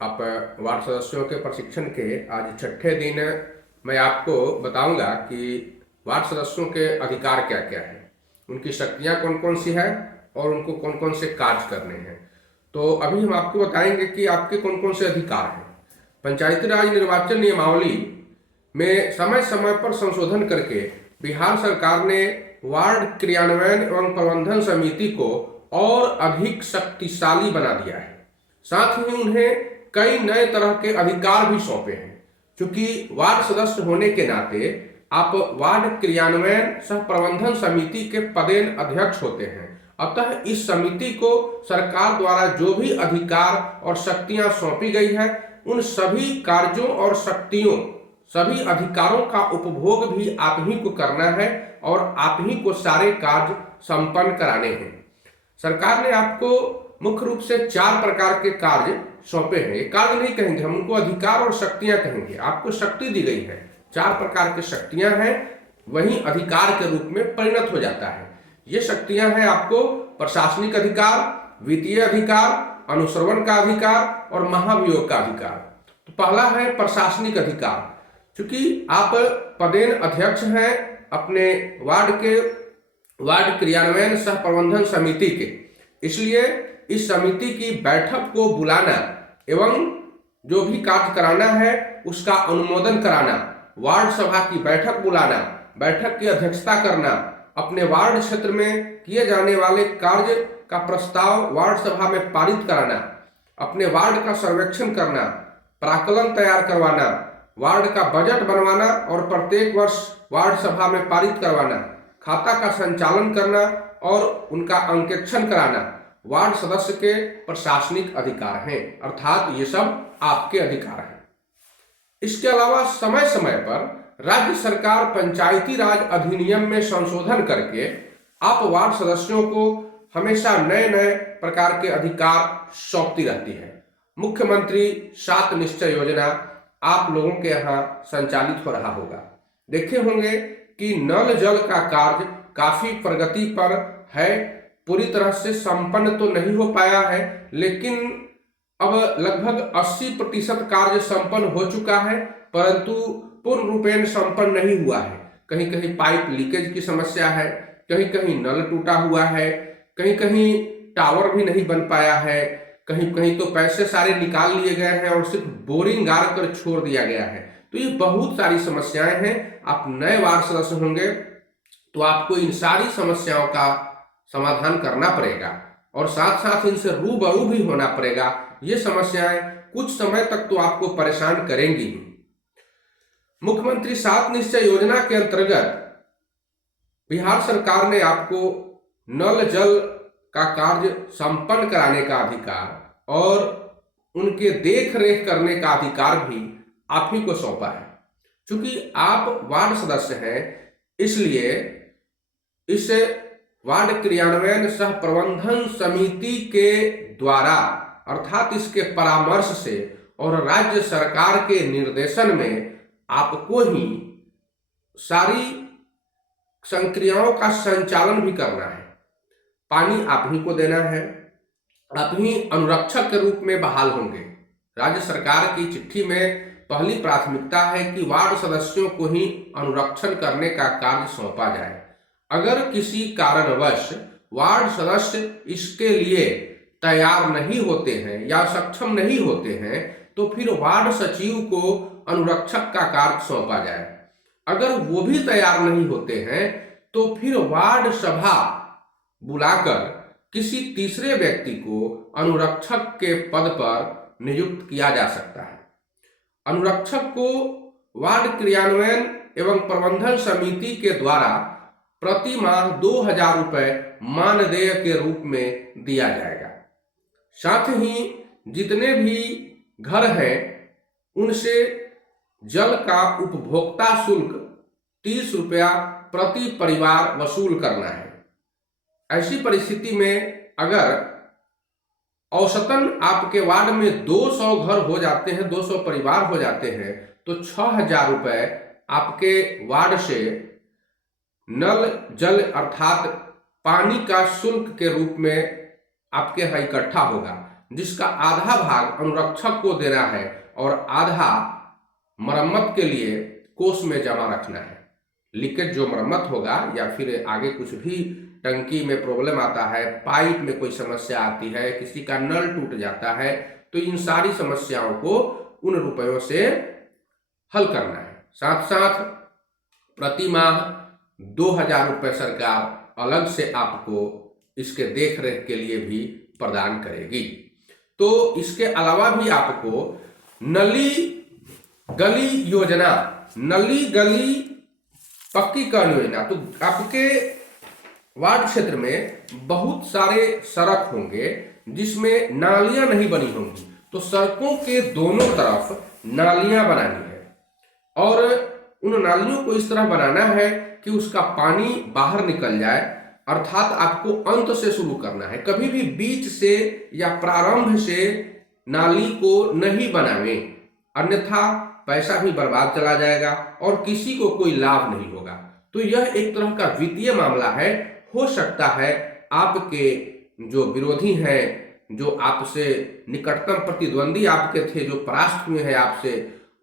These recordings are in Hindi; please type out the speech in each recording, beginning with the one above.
आप वार्ड सदस्यों के प्रशिक्षण के आज छठे दिन मैं आपको बताऊंगा कि वार्ड सदस्यों के अधिकार क्या क्या है, उनकी शक्तियां कौन कौन सी है और उनको कौन कौन से कार्य करने हैं। तो अभी हम आपको बताएंगे कि आपके कौन कौन से अधिकार हैं। पंचायती राज निर्वाचन नियमावली में समय समय पर संशोधन करके बिहार सरकार ने वार्ड क्रियान्वयन एवं प्रबंधन समिति को और अधिक शक्तिशाली बना दिया है। साथ ही उन्हें कई नए तरह के अधिकार भी सौंपे हैं। क्योंकि वार्ड सदस्य होने के नाते आप वार्ड क्रियान्वयन सह प्रबंधन समिति के पदेन अध्यक्ष होते हैं। अतः इस समिति को सरकार द्वारा जो भी अधिकार और शक्तियां सौंपी गई है, उन सभी कार्यों और शक्तियों, सभी अधिकारों का उपभोग भी आप ही को करना है और आप ही को सारे कार्य संपन्न कराने हैं। सरकार ने आपको मुख्य रूप से 4 प्रकार के कार्य सौंपे हैं। ये कार्य नहीं कहेंगे हम, उनको अधिकार और शक्तियां कहेंगे। आपको शक्ति दी गई है, 4 प्रकार की शक्तियां हैं, वही अधिकार के रूप में परिणत हो जाता है। ये शक्तियां हैं आपको प्रशासनिक अधिकार, वित्तीय अधिकार, अनुश्रवण का अधिकार और महाभियोग का अधिकार। तो पहला है प्रशासनिक अधिकार। क्योंकि आप पदेन अध्यक्ष हैं अपने वार्ड क्रियान्वयन सह प्रबंधन समिति के, इसलिए इस समिति की बैठक को बुलाना एवं जो भी कार्य कराना है उसका अनुमोदन कराना, वार्ड सभा की बैठक बुलाना, बैठक की अध्यक्षता करना, अपने वार्ड क्षेत्र में किए जाने वाले कार्य का प्रस्ताव वार्ड सभा में पारित कराना, अपने वार्ड का सर्वेक्षण करना, प्राक्कलन तैयार करवाना, वार्ड का बजट बनवाना और प्रत्येक वर्ष वार्ड सभा में पारित करवाना, खाता का संचालन करना और उनका अंकेक्षण कराना वार्ड सदस्य के प्रशासनिक अधिकार हैं। अर्थात ये सब आपके अधिकार हैं। इसके अलावा समय समय पर राज्य सरकार पंचायती राज अधिनियम में संशोधन करके आप वार्ड सदस्यों को हमेशा नए नए प्रकार के अधिकार सौंपती रहती है। मुख्यमंत्री 7 निश्चय योजना आप लोगों के यहाँ संचालित हो रहा होगा। देखे होंगे कि नल जल का कार्य काफी प्रगति पर है, पूरी तरह से संपन्न तो नहीं हो पाया है, लेकिन अब लगभग 80% कार्य संपन्न हो चुका है, परंतु पूर्ण रूपेण संपन्न नहीं हुआ है। कहीं कहीं पाइप लीकेज की समस्या है, कहीं कहीं नल टूटा हुआ है, कहीं कहीं टावर भी नहीं बन पाया है, कहीं कहीं तो पैसे सारे निकाल लिए गए हैं और सिर्फ बोरिंग गाड़ कर छोड़ दिया गया है। तो ये बहुत सारी समस्याएं हैं। आप नए वार्ड सदस्य होंगे तो आपको इन सारी समस्याओं का समाधान करना पड़ेगा और साथ साथ इनसे रूबरू भी होना पड़ेगा। ये समस्याएं कुछ समय तक तो आपको परेशान करेंगी। मुख्यमंत्री 7 निश्चय योजना के अंतर्गत बिहार सरकार ने आपको नल जल का कार्य संपन्न कराने का अधिकार और उनके देख रेख करने का अधिकार भी आप ही को सौंपा है। क्योंकि आप वार्ड सदस्य हैं, इसलिए इस वार्ड क्रियान्वयन सह प्रबंधन समिति के द्वारा अर्थात इसके परामर्श से और राज्य सरकार के निर्देशन में आपको ही सारी संक्रियाओं का संचालन भी करना है। पानी आप ही को देना है, आप ही अनुरक्षक के रूप में बहाल होंगे। राज्य सरकार की चिट्ठी में पहली प्राथमिकता है कि वार्ड सदस्यों को ही अनुरक्षण करने का कार्य सौंपा जाए। अगर किसी कारणवश वार्ड सदस्य इसके लिए तैयार नहीं होते हैं या सक्षम नहीं होते हैं तो फिर वार्ड सचिव को अनुरक्षक का कार्य सौंपा जाए। अगर वो भी तैयार नहीं होते हैं तो फिर वार्ड सभा बुलाकर किसी तीसरे व्यक्ति को अनुरक्षक के पद पर नियुक्त किया जा सकता है। अनुरक्षक को वार्ड क्रियान्वयन एवं प्रबंधन समिति के द्वारा प्रति माह 2000 रुपये मानदेय के रूप में दिया जाएगा। साथ ही जितने भी घर हैं उनसे जल का उपभोक्ता शुल्क 30 रुपया प्रति परिवार वसूल करना है। ऐसी परिस्थिति में अगर औसतन आपके वार्ड में 200 घर हो जाते हैं, 200 परिवार हो जाते हैं, तो 6000 रुपये आपके वार्ड से नल जल अर्थात पानी का शुल्क के रूप में आपके यहाँ इकट्ठा होगा। जिसका आधा भाग अनुरक्षक को देना है और आधा मरम्मत के लिए कोष में जमा रखना है। लीकेज जो मरम्मत होगा या फिर आगे कुछ भी टंकी में प्रॉब्लम आता है, पाइप में कोई समस्या आती है, किसी का नल टूट जाता है, तो इन सारी समस्याओं को उन रुपयों से हल करना है। साथ साथ प्रति माह 2000 रुपये सरकार अलग से आपको इसके देख रेख के लिए भी प्रदान करेगी। तो इसके अलावा भी आपको नली गली योजना, नली गली पक्कीकरण योजना, तो आपके वार्ड क्षेत्र में बहुत सारे सड़क होंगे जिसमें नालियां नहीं बनी होंगी, तो सड़कों के दोनों तरफ नालियां बनानी है और उन नालियों को इस तरह बनाना है कि उसका पानी बाहर निकल जाए, अर्थात आपको अंत से शुरू करना है। कभी भी बीच से या प्रारंभ से नाली को नहीं बनावे, अन्यथा पैसा भी बर्बाद चला जाएगा और किसी को कोई लाभ नहीं होगा। तो यह एक तरह का वित्तीय मामला है। हो सकता है आपके जो विरोधी हैं, जो आपसे निकटतम प्रतिद्वंदी आपके थे, जो परास्त हुए हैं आपसे,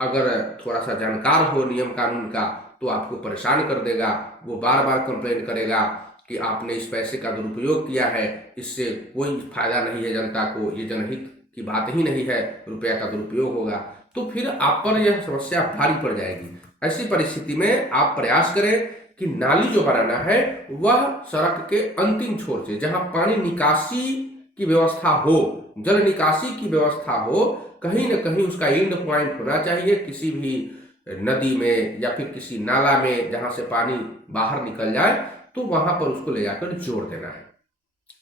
अगर थोड़ा सा जानकार हो नियम कानून का तो आपको परेशान कर देगा। वो बार बार कंप्लेन करेगा कि आपने इस पैसे का दुरुपयोग किया है, इससे कोई फायदा नहीं है जनता को, ये जनहित की बात ही नहीं है, रुपया का दुरुपयोग होगा, तो फिर आप पर यह समस्या भारी पड़ जाएगी। ऐसी परिस्थिति में आप प्रयास करें कि नाली जो बनाना है वह सड़क के अंतिम छोर से, जहां पानी निकासी की व्यवस्था हो, जल निकासी की व्यवस्था हो, कहीं न कहीं उसका एंड पॉइंट होना चाहिए किसी भी नदी में या फिर किसी नाला में, जहां से पानी बाहर निकल जाए, तो वहां पर उसको ले जाकर जोड़ देना है।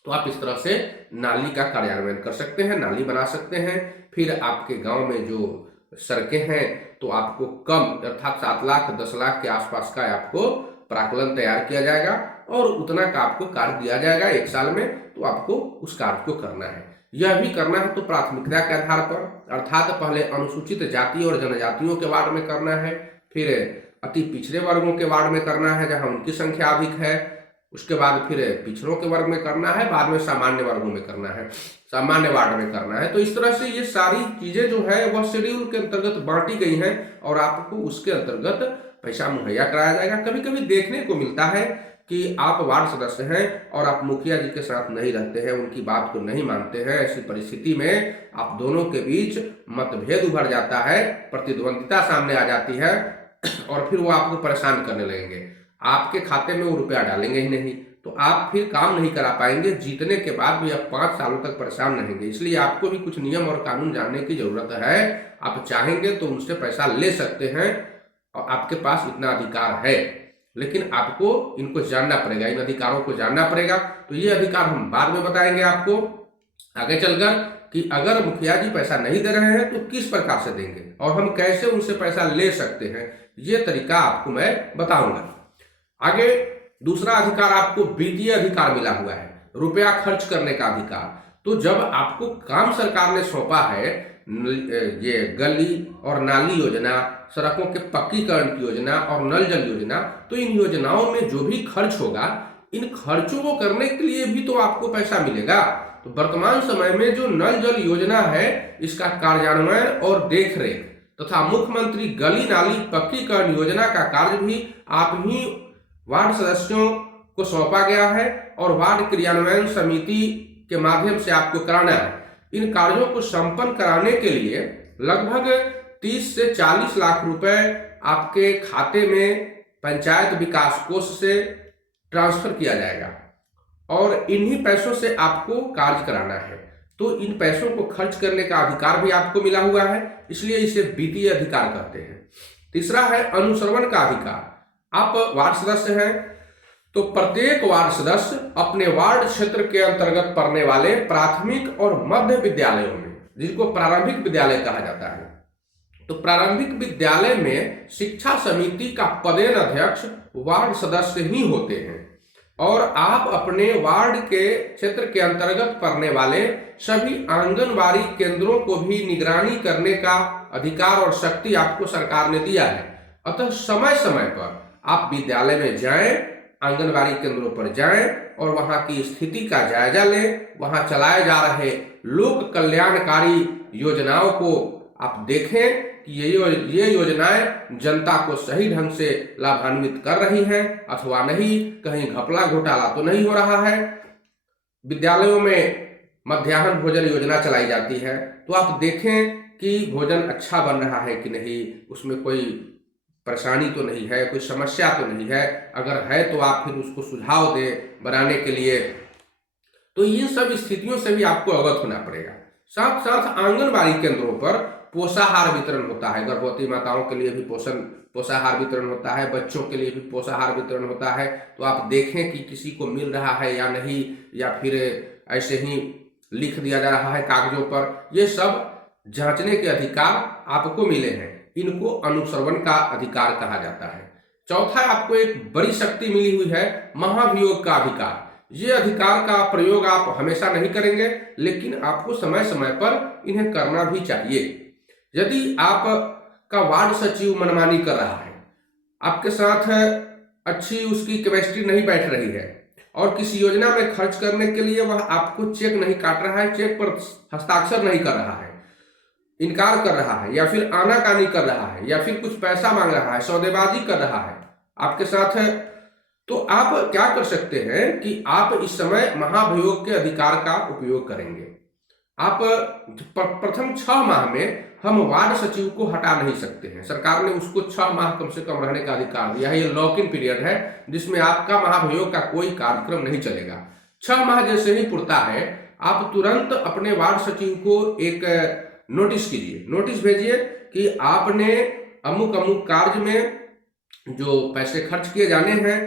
तो आप इस तरह से नाली का कार्यान्वयन कर सकते हैं, नाली बना सकते हैं। फिर आपके गांव में जो सड़कें हैं तो आपको कम, अर्थात 7 लाख 10 लाख के आसपास का आपको प्राक्कलन तैयार किया जाएगा और उतना का आपको कार्य दिया जाएगा 1 साल में, तो आपको उस कार्य को करना है। यह भी करना है तो प्राथमिकता के आधार पर, अर्थात पहले अनुसूचित जाति और जनजातियों के वार्ड में करना है, फिर अति पिछड़े वर्गों के वार्ड में करना है जहां उनकी संख्या अधिक है, उसके बाद फिर पिछड़ों के वर्ग में करना है, बाद में सामान्य वर्गों में करना है, सामान्य वार्ड में करना है। तो इस तरह से ये सारी चीजें जो है वह शेड्यूल के अंतर्गत बांटी गई हैं और आपको उसके अंतर्गत पैसा मुहैया कराया जाएगा। कभी कभी देखने को मिलता है कि आप वार्ड सदस्य हैं और आप मुखिया जी के साथ नहीं रहते हैं, उनकी बात को नहीं मानते हैं। ऐसी परिस्थिति में आप दोनों के बीच मतभेद उभर जाता है, प्रतिद्वंदिता सामने आ जाती है और फिर वो आपको परेशान करने लगेंगे। आपके खाते में वो रुपया डालेंगे ही नहीं, तो आप फिर काम नहीं करा पाएंगे। जीतने के बाद भी आप 5 सालों तक परेशान रहेंगे। इसलिए आपको भी कुछ नियम और कानून जानने की जरूरत है। आप चाहेंगे तो उनसे पैसा ले सकते हैं और आपके पास इतना अधिकार है, लेकिन आपको इनको जानना पड़ेगा, इन अधिकारों को जानना पड़ेगा। तो ये अधिकार हम बाद में बताएंगे आपको आगे चलकर कि अगर मुखिया जी पैसा नहीं दे रहे हैं तो किस प्रकार से देंगे और हम कैसे उनसे पैसा ले सकते हैं, ये तरीका आपको मैं बताऊंगा। आगे दूसरा अधिकार आपको वित्तीय अधिकार मिला हुआ है, रुपया खर्च करने का अधिकार। तो जब आपको काम सरकार ने सौंपा है, ये गली और नाली योजना, सड़कों के पक्कीकरण की योजना और नल जल योजना, तो इन योजनाओं में जो भी खर्च होगा, इन खर्चों को करने के लिए भी तो आपको पैसा मिलेगा। तो वर्तमान समय में जो नल जल योजना है, इसका कार्यान्वयन और देखरेख तथा मुख्यमंत्री गली नाली पक्कीकरण योजना का कार्य भी आप ही वार्ड सदस्यों को सौंपा गया है और वार्ड क्रियान्वयन समिति के माध्यम से आपको कराना है। इन कार्यों को संपन्न कराने के लिए लगभग 30 से 40 लाख रुपए आपके खाते में पंचायत विकास कोष से ट्रांसफर किया जाएगा और इन्हीं पैसों से आपको कार्य कराना है। तो इन पैसों को खर्च करने का अधिकार भी आपको मिला हुआ है, इसलिए इसे वित्तीय अधिकार कहते हैं। तीसरा है अनुश्रवण का अधिकार। आप वार्ड सदस्य हैं तो प्रत्येक वार्ड सदस्य अपने वार्ड क्षेत्र के अंतर्गत पड़ने वाले प्राथमिक और मध्य विद्यालयों में, जिनको प्रारंभिक विद्यालय कहा जाता है, तो प्रारंभिक विद्यालय में शिक्षा समिति का पदेन अध्यक्ष वार्ड सदस्य ही होते हैं और आप अपने वार्ड के क्षेत्र के अंतर्गत पड़ने वाले सभी आंगनबाड़ी केंद्रों को भी निगरानी करने का अधिकार और शक्ति आपको सरकार ने दिया है। अतः समय समय पर आप विद्यालय में जाएं आंगनबाड़ी केंद्रों पर जाएं और वहां की स्थिति का जायजा लें, वहां चलाए जा रहे लोक कल्याणकारी योजनाओं को आप देखें कि ये योजनाएं जनता को सही ढंग से लाभान्वित कर रही हैं अथवा नहीं, कहीं घपला घोटाला तो नहीं हो रहा है। विद्यालयों में मध्याह्न भोजन योजना चलाई जाती है, तो आप देखें कि भोजन अच्छा बन रहा है कि नहीं, उसमें कोई परेशानी तो नहीं है, कोई समस्या तो नहीं है। अगर है तो आप फिर उसको सुझाव दें बनाने के लिए। तो इन सब स्थितियों से भी आपको अवगत होना पड़ेगा। साथ साथ आंगनबाड़ी केंद्रों पर पोषाहार वितरण होता है, गर्भवती माताओं के लिए भी पोषाहार वितरण होता है, बच्चों के लिए भी पोषाहार वितरण होता है। तो आप देखें कि किसी को मिल रहा है या नहीं, या फिर ऐसे ही लिख दिया जा रहा है कागजों पर। ये सब जांचने के अधिकार आपको मिले हैं, इनको अनुश्रवण का अधिकार कहा जाता है। चौथा, आपको एक बड़ी शक्ति मिली हुई है, महाभियोग का अधिकार। ये अधिकार का प्रयोग आप हमेशा नहीं करेंगे, लेकिन आपको समय समय पर इन्हें करना भी चाहिए। यदि आपका वार्ड सचिव मनमानी कर रहा है, आपके साथ अच्छी उसकी केमिस्ट्री नहीं बैठ रही है और किसी योजना में खर्च करने के लिए वह आपको चेक नहीं काट रहा है, चेक पर हस्ताक्षर नहीं कर रहा है, इनकार कर रहा है, या फिर आनाकानी कर रहा है, या फिर कुछ पैसा मांग रहा है, सौदेबाजी कर रहा है आपके साथ है, तो आप क्या कर सकते हैं कि आप इस समय महाभियोग के अधिकार का उपयोग करेंगे। आप प्रथम 6 माह में हम वार्ड सचिव को हटा नहीं सकते हैं। सरकार ने उसको 6 माह कम से कम रहने का अधिकार दिया है। ये लॉक इन पीरियड है जिसमें आपका महाभियोग का कोई कार्यक्रम नहीं चलेगा। 6 माह जैसे ही पुरता है, आप तुरंत अपने वार्ड सचिव को एक नोटिस कीजिए, नोटिस भेजिए कि आपने अमुक अमुक कार्य में जो पैसे खर्च किए जाने हैं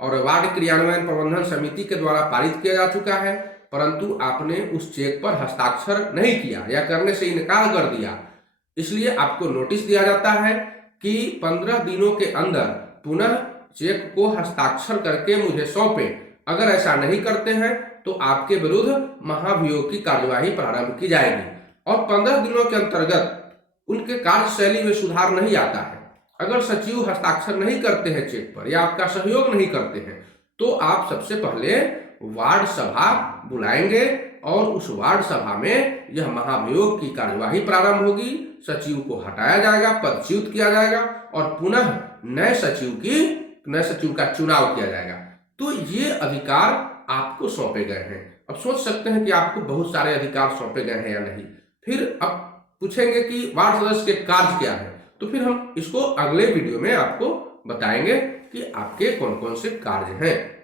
और वार्ड क्रियान्वयन प्रबंधन समिति के द्वारा पारित किया जा चुका है, परंतु आपने उस चेक पर हस्ताक्षर नहीं किया या करने से इनकार कर दिया। इसलिए आपको नोटिस दिया जाता है कि 15 दिनों के अंदर पुनः चेक को हस्ताक्षर करके मुझे सौंपें। अगर ऐसा नहीं करते हैं तो आपके विरुद्ध महाभियोग की कार्यवाही प्रारंभ की जाएगी और 15 दिनों के अंतर्गत उनके कार्यशैली में सुधार नहीं आता है, अगर सचिव हस्ताक्षर नहीं करते हैं चेक पर या आपका सहयोग नहीं करते हैं, तो आप सबसे पहले वार्ड सभा बुलाएंगे और उस वार्ड सभा में यह महाभियोग की कार्यवाही प्रारंभ होगी। सचिव को हटाया जाएगा, पदच्युत किया जाएगा और पुनः नए सचिव का चुनाव किया जाएगा। तो ये अधिकार आपको सौंपे गए हैं। अब सोच सकते हैं कि आपको बहुत सारे अधिकार सौंपे गए हैं या नहीं। फिर अब पूछेंगे कि वार्ड सदस्य के कार्य क्या है, तो फिर हम इसको अगले वीडियो में आपको बताएंगे कि आपके कौन कौन से कार्य हैं।